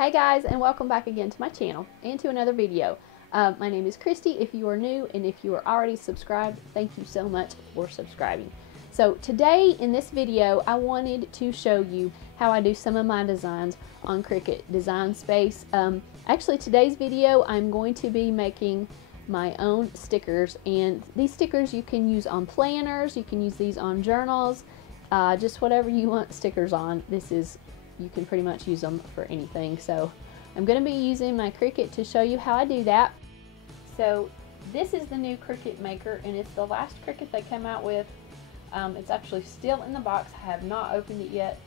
Hey guys, and welcome back again to my channel and to another video. My name is Christy if you are new, and if you are already subscribed, thank you so much for subscribing. So today in this video I wanted to show you how I do some of my designs on Cricut Design Space. Actually today's video I'm going to be making my own stickers, and these stickers you can use on planners, you can use these on journals, just whatever you want stickers on. You can pretty much use them for anything. So I'm going to be using my Cricut to show you how I do that. So this is the new Cricut Maker, and it's the last Cricut they came out with. It's actually still in the box. I have not opened it yet,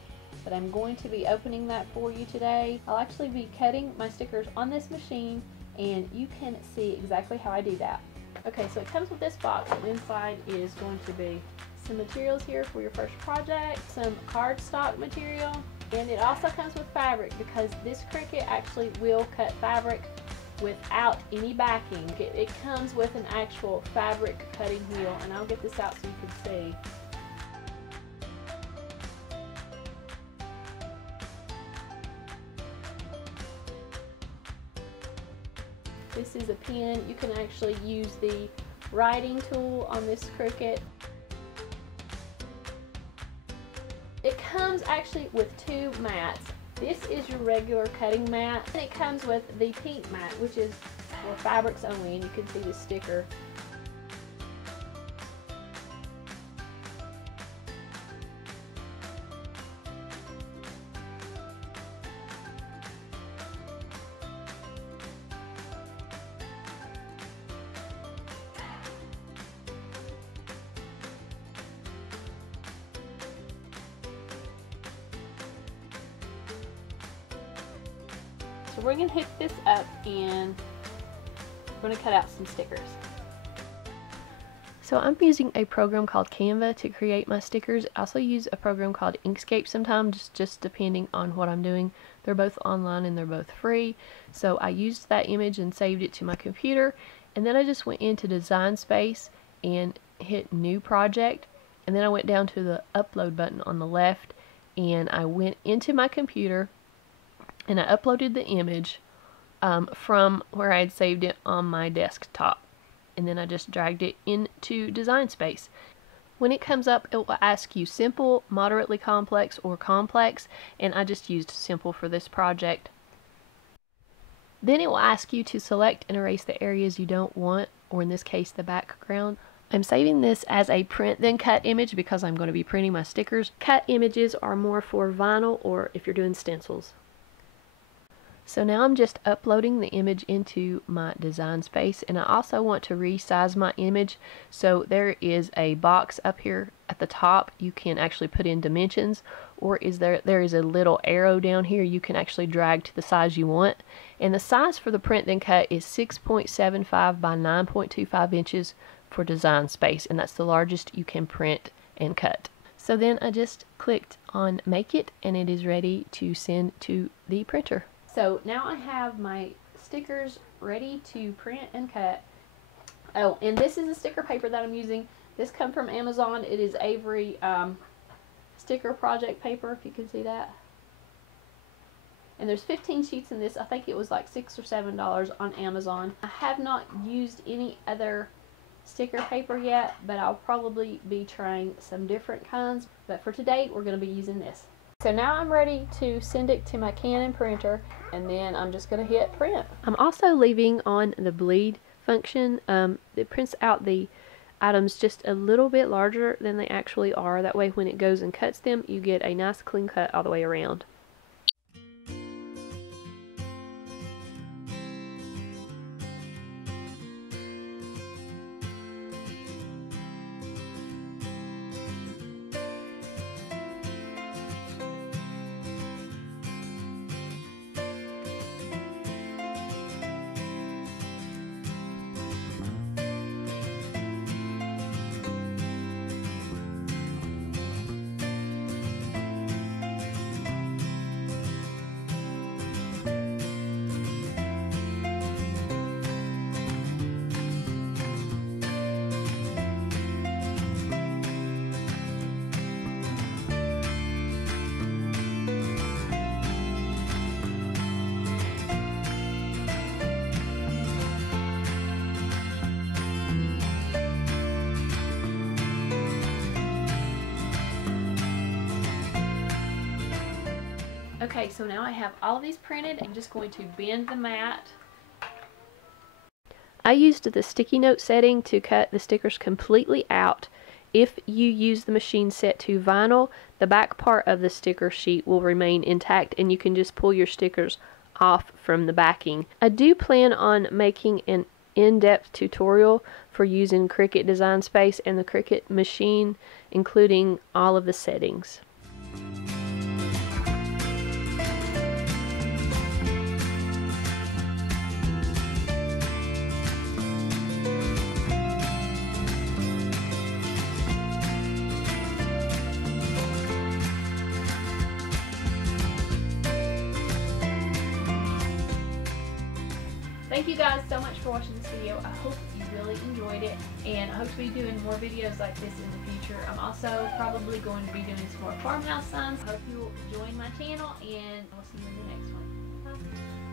but I'm going to be opening that for you today. I'll actually be cutting my stickers on this machine, and you can see exactly how I do that. Okay, so it comes with this box, and inside is going to be some materials here for your first project, some cardstock material, and it also comes with fabric, because this Cricut actually will cut fabric without any backing. It comes with an actual fabric cutting wheel, and I'll get this out so you can see. This is a pen. You can actually use the writing tool on this Cricut. It comes actually with two mats. This is your regular cutting mat, and it comes with the pink mat, which is for fabrics only, and you can see the sticker. So we're going to hook this up, and we're going to cut out some stickers. So I'm using a program called Canva to create my stickers. I also use a program called Inkscape sometimes, just depending on what I'm doing. They're both online and they're both free. So I used that image and saved it to my computer, and then I just went into Design Space and hit New Project, and then I went down to the Upload button on the left, and I went into my computer and I uploaded the image from where I had saved it on my desktop, and then I just dragged it into Design Space. When it comes up, it will ask you simple, moderately complex, or complex, and I just used simple for this project. Then it will ask you to select and erase the areas you don't want, or in this case the background. I'm saving this as a print then cut image because I'm going to be printing my stickers. Cut images are more for vinyl or if you're doing stencils. So now I'm just uploading the image into my Design Space, and I also want to resize my image. So there is a box up here at the top. You can actually put in dimensions, or there is a little arrow down here you can actually drag to the size you want. And the size for the print then cut is 6.75 by 9.25 inches for Design Space, and that's the largest you can print and cut. So then I just clicked on Make It, and it is ready to send to the printer. So now I have my stickers ready to print and cut. Oh, and this is the sticker paper that I'm using. This comes from Amazon. It is Avery sticker project paper, if you can see that. And there's 15 sheets in this. I think it was like $6 or $7 on Amazon. I have not used any other sticker paper yet, but I'll probably be trying some different kinds. But for today, we're going to be using this. So now I'm ready to send it to my Canon printer, and then I'm just going to hit print. I'm also leaving on the bleed function. It prints out the items just a little bit larger than they actually are. That way when it goes and cuts them, you get a nice clean cut all the way around. Okay, so now I have all of these printed. I'm just going to bend the mat. I used the sticky note setting to cut the stickers completely out. If you use the machine set to vinyl, the back part of the sticker sheet will remain intact and you can just pull your stickers off from the backing. I do plan on making an in-depth tutorial for using Cricut Design Space and the Cricut machine, including all of the settings. Thank you guys so much for watching this video. I hope you really enjoyed it, and I hope to be doing more videos like this in the future. I'm also probably going to be doing some more farmhouse signs. I hope you'll join my channel, and I'll see you in the next one. Bye.